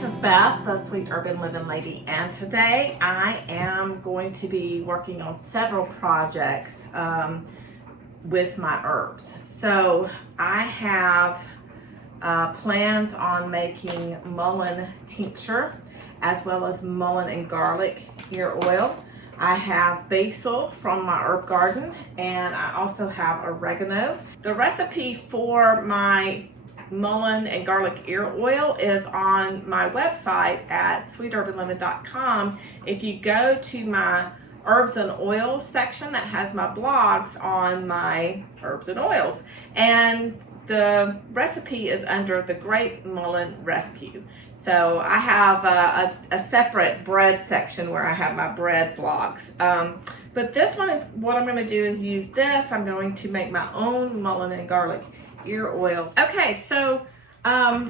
this is Beth, the Sweet Urban Living Lady, and today I am going to be working on several projects with my herbs. So I have plans on making mullein tincture as well as mullein and garlic ear oil. I have basil from my herb garden, and I also have oregano. The recipe for my mullein and garlic ear oil is on my website at sweeturbanliving.com. If you go to my herbs and oils section, that has my blogs on my herbs and oils, and the recipe is under the Great Mullein Rescue. So I have a separate bread section where I have my bread blogs. But this one is what I'm going to do is use this. I'm going to make my own mullein and garlic ear oils. Okay, so y'all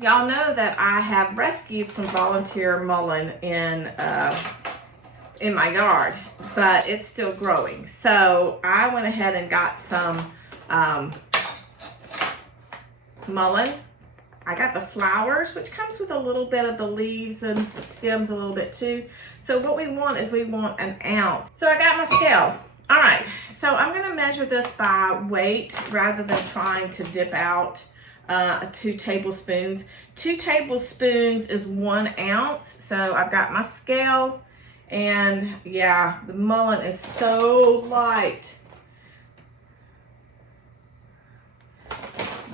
know that I have rescued some volunteer mullein in my yard, but it's still growing. So I went ahead and got some mullein. I got the flowers, which comes with a little bit of the leaves and stems a little bit too. So what we want is we want an ounce. So I got my scale. All right, so I'm gonna measure this by weight rather than trying to dip out 2 tablespoons. 2 tablespoons is 1 ounce. So I've got my scale, and yeah, the mullein is so light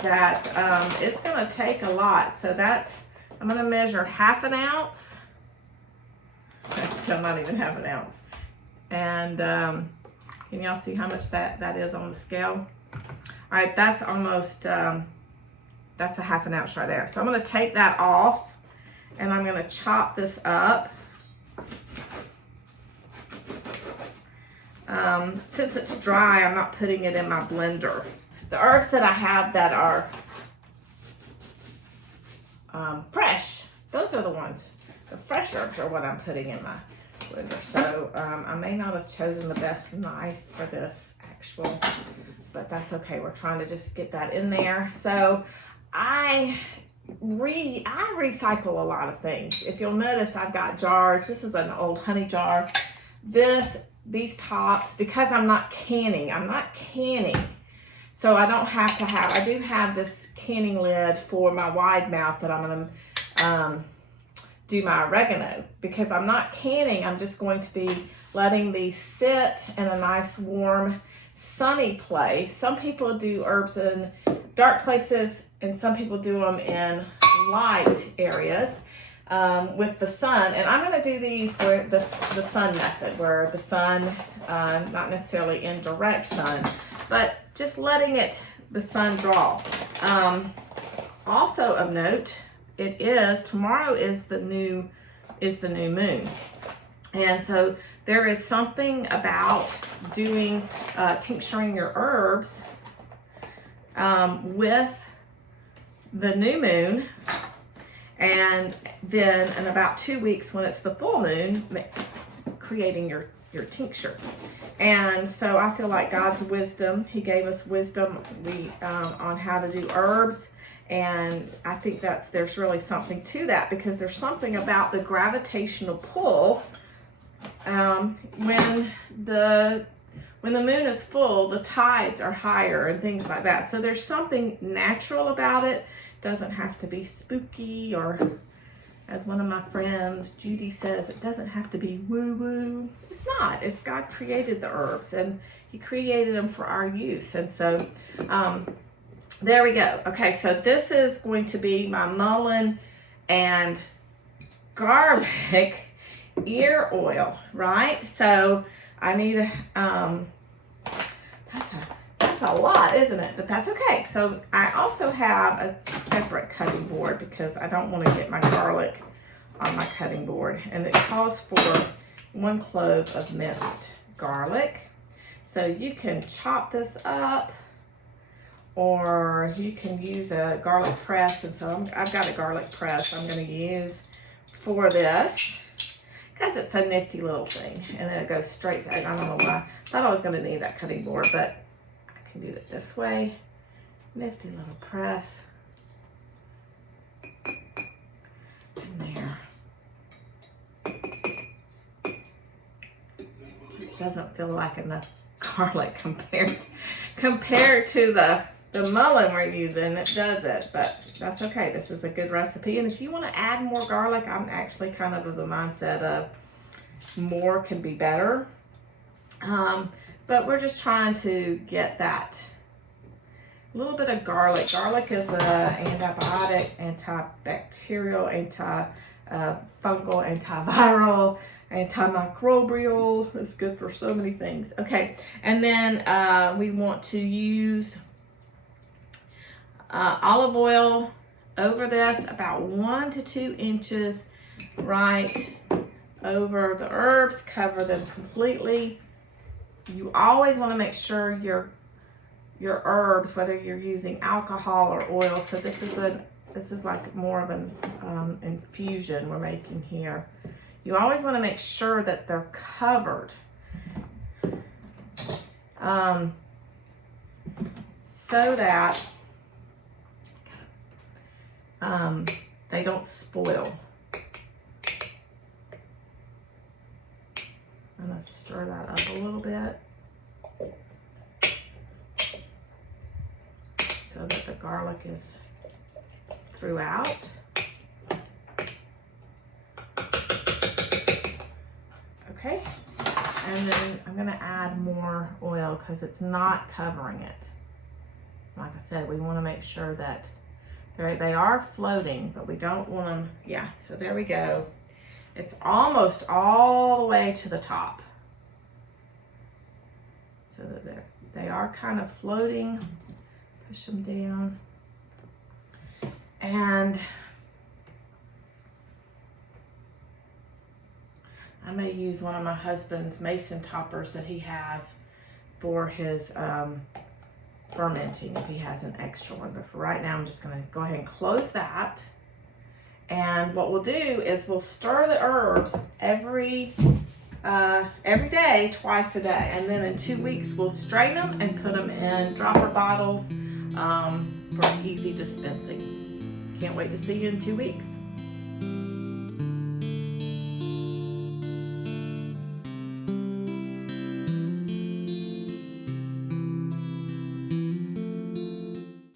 that it's gonna take a lot. So I'm gonna measure 1/2 ounce. That's still not even 1/2 ounce. And can y'all see how much that is on the scale? All right, that's almost, that's a 1/2 ounce right there. So I'm gonna take that off, and I'm gonna chop this up. Since it's dry, I'm not putting it in my blender. The herbs that I have that are fresh, those are the ones. The fresh herbs are what I'm putting in my blender. So I may not have chosen the best knife for this actual, but that's okay. We're trying to just get that in there. So I recycle a lot of things. If you'll notice, I've got jars. This is an old honey jar. These tops, because I'm not canning. So I don't have to have, I do have this canning lid for my wide mouth that I'm gonna do my oregano. Because I'm not canning, I'm just going to be letting these sit in a nice warm sunny place. Some people do herbs in dark places, and some people do them in light areas with the sun. And I'm gonna do these where the sun method, where the sun, not necessarily in direct sun, but just letting the sun draw. Also of note, tomorrow is the new moon. And so there is something about doing, tincturing your herbs with the new moon, and then in about 2 weeks when it's the full moon, creating your tincture. And so I feel like God's wisdom, He gave us wisdom on how to do herbs. And I think there's really something to that, because there's something about the gravitational pull when the moon is full, the tides are higher and things like that. So there's something natural about it. Doesn't have to be spooky, or as one of my friends, Judy, says, it doesn't have to be woo-woo. It's not. It's God created the herbs, and He created them for our use. And so there we go. Okay, so this is going to be my mullein and garlic ear oil, right? So I need that's a lot, isn't it? But that's okay. So I also have a separate cutting board, because I don't want to get my garlic on my cutting board. And it calls for 1 clove of minced garlic. So you can chop this up, or you can use a garlic press. And so I've got a garlic press I'm going to use for this, because it's a nifty little thing. And then it goes straight, I don't know why. I thought I was going to need that cutting board, but I can do it this way. Nifty little press. doesn't feel like enough garlic compared to the mullein we're using. It doesn't, but that's okay. This is a good recipe. And if you want to add more garlic, I'm actually kind of the mindset of more can be better. But we're just trying to get that little bit of garlic. Garlic is an antibiotic, antibacterial, antifungal, antiviral, antimicrobial. It's good for so many things. Okay, and then we want to use olive oil over this, about 1 to 2 inches right over the herbs. Cover them completely. You always want to make sure your herbs, whether you're using alcohol or oil. So this is like more of an infusion we're making here. You always want to make sure that they're covered, so that they don't spoil. I'm going to stir that up a little bit so that the garlic is throughout. Okay, and then I'm going to add more oil because it's not covering it. Like I said, we want to make sure that they are floating, but we don't want them. Yeah, so there we go. It's almost all the way to the top. So that they are kind of floating. Push them down. And I may use one of my husband's mason toppers that he has for his fermenting if he has an extra one. But for right now, I'm just going to go ahead and close that. And what we'll do is we'll stir the herbs every day, twice a day. And then in 2 weeks, we'll strain them and put them in dropper bottles for easy dispensing. Can't wait to see you in 2 weeks.